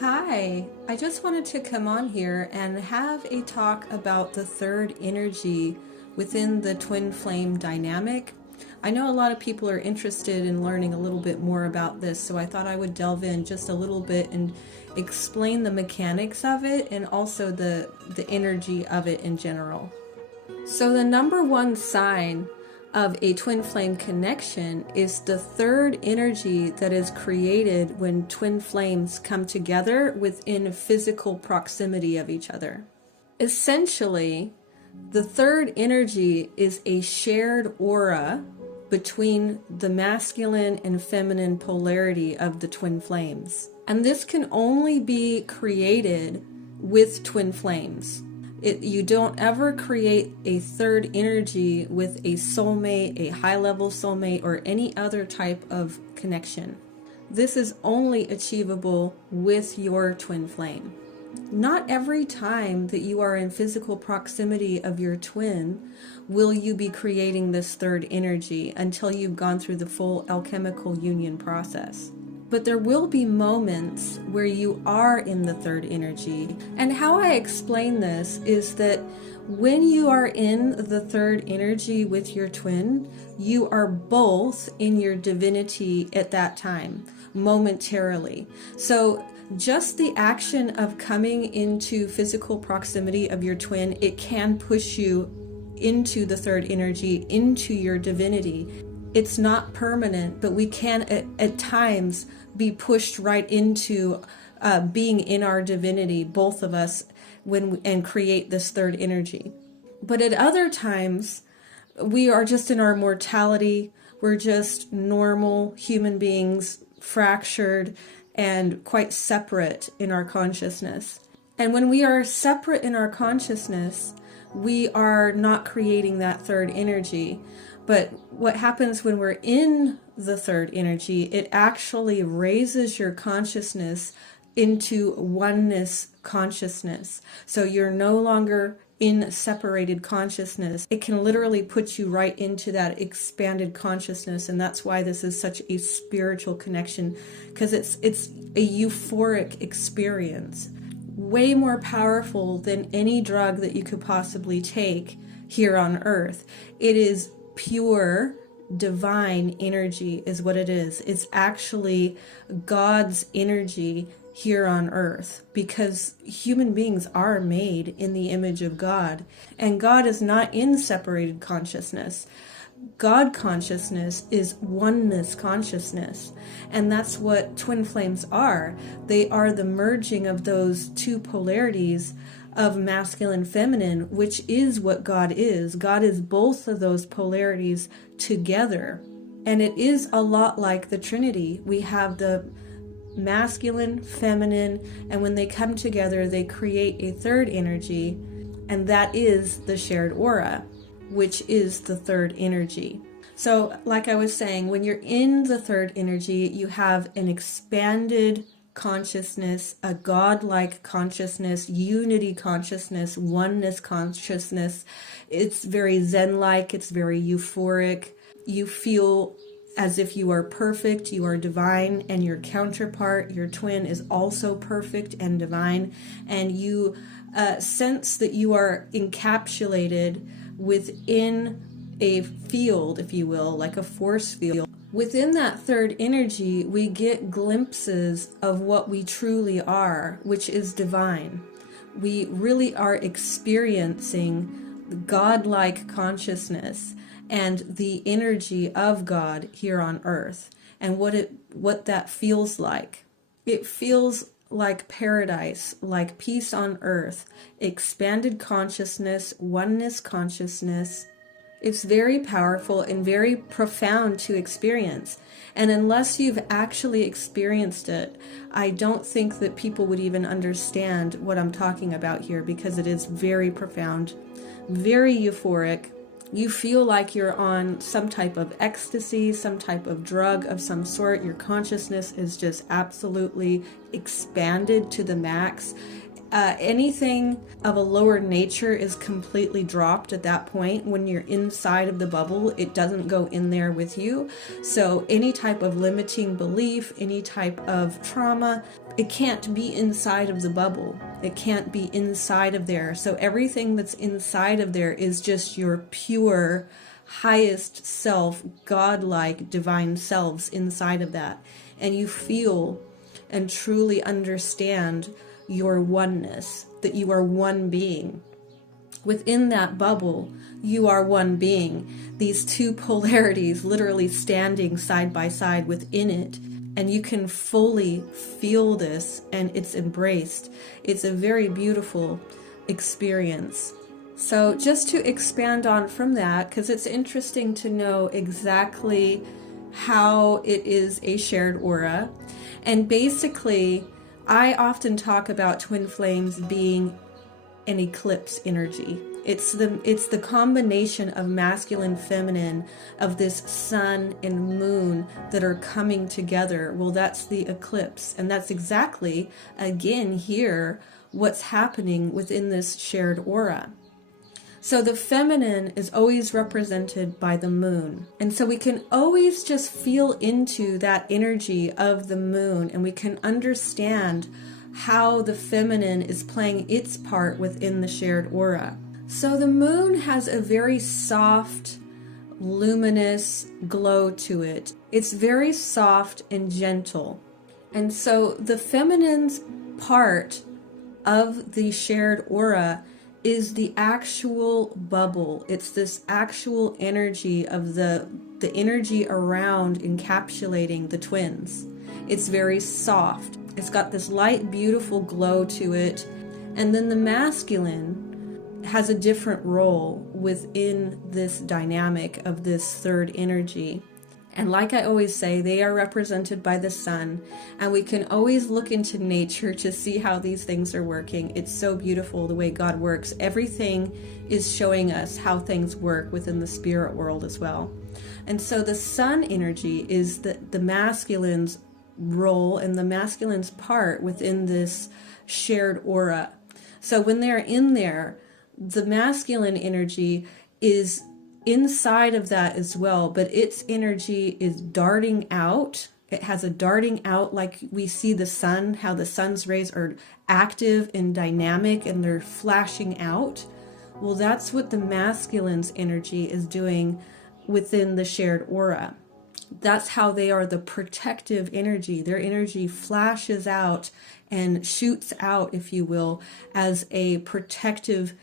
Hi, I just wanted to come on here and have a talk about the third energy within the twin flame dynamic. I know a lot of people are interested in learning a little bit more about this, so I thought I would delve in just a little bit and explain the mechanics of it and also the energy of it in general. So, the number one sign of a twin flame connection is the third energy that is created when twin flames come together within physical proximity of each other. Essentially, the third energy is a shared aura between the masculine and feminine polarity of the twin flames. And this can only be created with twin flames. You don't ever create a third energy with a soulmate, a high-level soulmate, or any other type of connection. This is only achievable with your twin flame. Not every time that you are in physical proximity of your twin will you be creating this third energy until you've gone through the full alchemical union process. But there will be moments where you are in the third energy. And how I explain this is that when you are in the third energy with your twin, you are both in your divinity at that time, momentarily. So just the action of coming into physical proximity of your twin, it can push you into the third energy, into your divinity. It's not permanent, but we can at times be pushed right into being in our divinity, both of us, and create this third energy. But at other times, we are just in our mortality. We're just normal human beings, fractured and quite separate in our consciousness. And when we are separate in our consciousness, we are not creating that third energy. But what happens when we're in the third energy, it actually raises your consciousness into oneness consciousness. So you're no longer in separated consciousness. It can literally put you right into that expanded consciousness, and that's why this is such a spiritual connection, because it's a euphoric experience, way more powerful than any drug that you could possibly take here on earth. It is pure divine energy is what it is. It's actually God's energy here on earth, because human beings are made in the image of God, and God is not in separated consciousness. God consciousness is oneness consciousness, and that's what twin flames are. They are the merging of those two polarities of masculine feminine, which is what God is. God is both of those polarities together. And it is a lot like the Trinity. We have the masculine, feminine, and when they come together, they create a third energy, and that is the shared aura, which is the third energy. So, like I was saying, when you're in the third energy, you have an expanded consciousness, a godlike consciousness, unity consciousness, oneness consciousness. It's very Zen-like, it's very euphoric. You feel as if you are perfect, you are divine, and your counterpart, your twin, is also perfect and divine, and you sense that you are encapsulated within a field, if you will, like a force field. Within that third energy, we get glimpses of what we truly are, which is divine. We really are experiencing godlike consciousness and the energy of God here on earth, and what that feels like. It feels like paradise, like peace on earth, expanded consciousness, oneness consciousness. It's very powerful and very profound to experience. And unless you've actually experienced it, I don't think that people would even understand what I'm talking about here, because it is very profound, very euphoric. You feel like you're on some type of ecstasy, some type of drug of some sort. Your consciousness is just absolutely expanded to the max. anything of a lower nature is completely dropped at that point. When you're inside of the bubble, it doesn't go in there with you. So any type of limiting belief, any type of trauma, it can't be inside of the bubble. It can't be inside of there. So everything that's inside of there is just your pure, highest self, godlike, divine selves inside of that. And you feel and truly understand your oneness, that you are one being. Within that bubble, you are one being. These two polarities literally standing side by side within it. And you can fully feel this, and it's embraced. It's a very beautiful experience. So just to expand on from that, because it's interesting to know exactly how it is a shared aura. And basically, I often talk about twin flames being an eclipse energy. It's the combination of masculine, feminine, of this sun and moon that are coming together. Well, that's the eclipse. And that's exactly, again, here, what's happening within this shared aura. So the feminine is always represented by the moon. And so we can always just feel into that energy of the moon, and we can understand how the feminine is playing its part within the shared aura. So the moon has a very soft, luminous glow to it. It's very soft and gentle. And so the feminine's part of the shared aura is the actual bubble. It's this actual energy of the energy around encapsulating the twins. It's very soft. It's got this light, beautiful glow to it. And then the masculine has a different role within this dynamic of this third energy. And like I always say, they are represented by the sun, and we can always look into nature to see how these things are working. It's so beautiful the way God works. Everything is showing us how things work within the spirit world as well. And so the sun energy is the masculine's role and the masculine's part within this shared aura. So when they're in there, the masculine energy is inside of that as well, but its energy is darting out. It has a darting out, like we see the sun, how the sun's rays are active and dynamic and they're flashing out. Well, that's what the masculine's energy is doing within the shared aura. That's how they are the protective energy. Their energy flashes out and shoots out, if you will, as a protective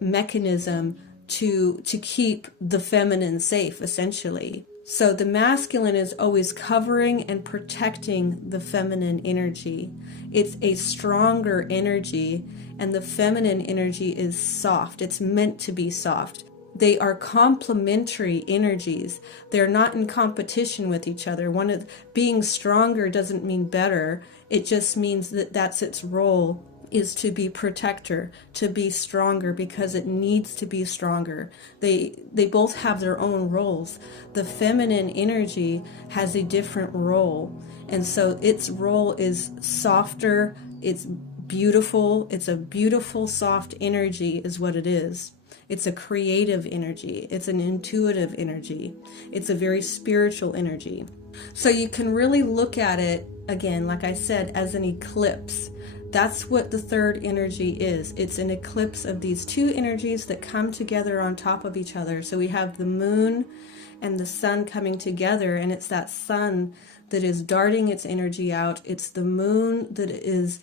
mechanism to keep the feminine safe, essentially. So the masculine is always covering and protecting the feminine energy. It's a stronger energy, and the feminine energy is soft. It's meant to be soft. They are complementary energies. They're not in competition with each other. Being stronger doesn't mean better. It just means that that's its role, is to be protector, to be stronger, because it needs to be stronger. They both have their own roles. The feminine energy has a different role, and so its role is softer, it's beautiful, it's a beautiful soft energy is what it is. It's a creative energy, it's an intuitive energy, it's a very spiritual energy. So you can really look at it, again, like I said, as an eclipse. That's what the third energy is. It's an eclipse of these two energies that come together on top of each other. So we have the moon and the sun coming together, and it's that sun that is darting its energy out. It's the moon that is,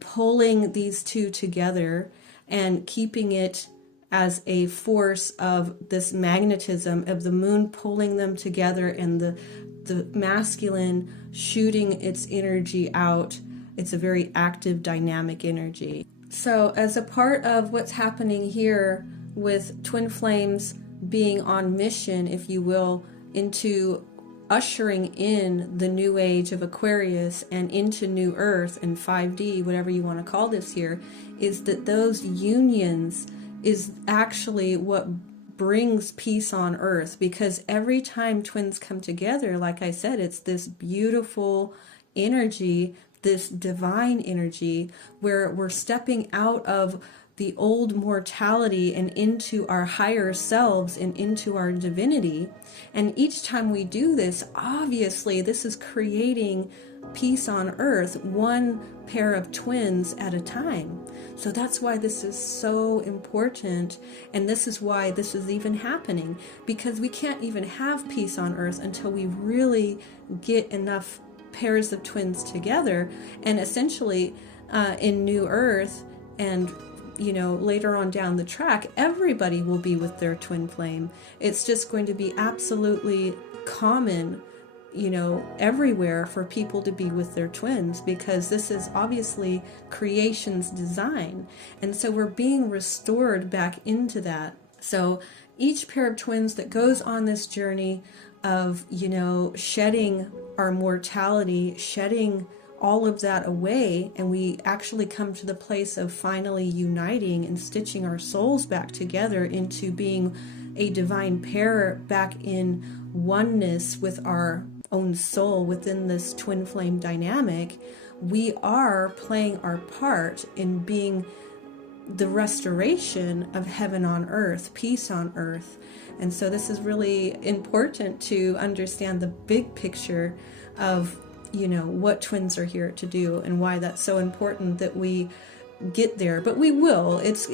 pulling these two together and keeping it as a force of this magnetism of the moon pulling them together, and the masculine shooting its energy out. It's a very active, dynamic energy. So as a part of what's happening here with twin flames being on mission, if you will, into ushering in the new age of Aquarius and into New Earth and 5D, whatever you want to call this here, is that those unions is actually what brings peace on Earth. Because every time twins come together, like I said, it's this beautiful energy this divine energy where we're stepping out of the old mortality and into our higher selves and into our divinity. And each time we do this, obviously, this is creating peace on earth, one pair of twins at a time. So that's why this is so important, and this is why this is even happening, because we can't even have peace on earth until we really get enough pairs of twins together. And essentially in New Earth, and later on down the track, everybody will be with their twin flame. It's just going to be absolutely common everywhere for people to be with their twins, because this is obviously creation's design. And so we're being restored back into that. So each pair of twins that goes on this journey of, shedding our mortality, shedding all of that away, and we actually come to the place of finally uniting and stitching our souls back together into being a divine pair back in oneness with our own soul within this twin flame dynamic. We are playing our part in being the restoration of heaven on earth, peace on earth. And so this is really important to understand the big picture of what twins are here to do, and why that's so important that we get there. But we will. It's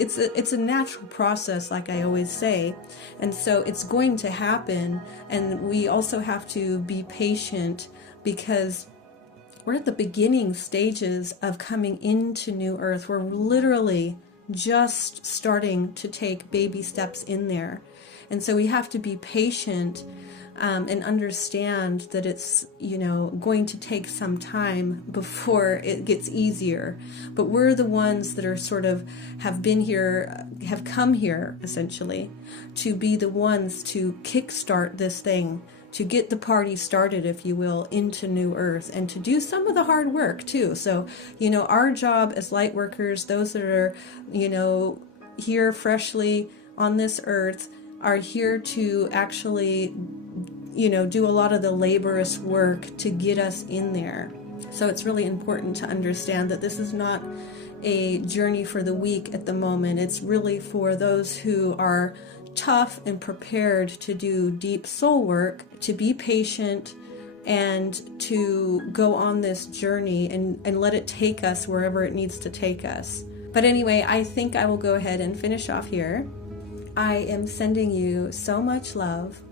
a natural process, like I always say, and so it's going to happen. And we also have to be patient, because we're at the beginning stages of coming into New Earth. We're literally just starting to take baby steps in there, and so we have to be patient and understand that it's going to take some time before it gets easier. But we're the ones that are sort of have come here essentially to be the ones to kickstart this thing, to get the party started, if you will, into New Earth, and to do some of the hard work too. So our job as light workers, those that are here freshly on this earth, are here to actually do a lot of the laborious work to get us in there. So it's really important to understand that this is not a journey for the weak at the moment. It's really for those who are tough and prepared to do deep soul work, to be patient, and to go on this journey and let it take us wherever it needs to take us. But anyway, I think I will go ahead and finish off here. I am sending you so much love.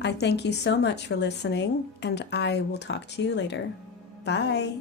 I thank you so much for listening, and I will talk to you later. Bye.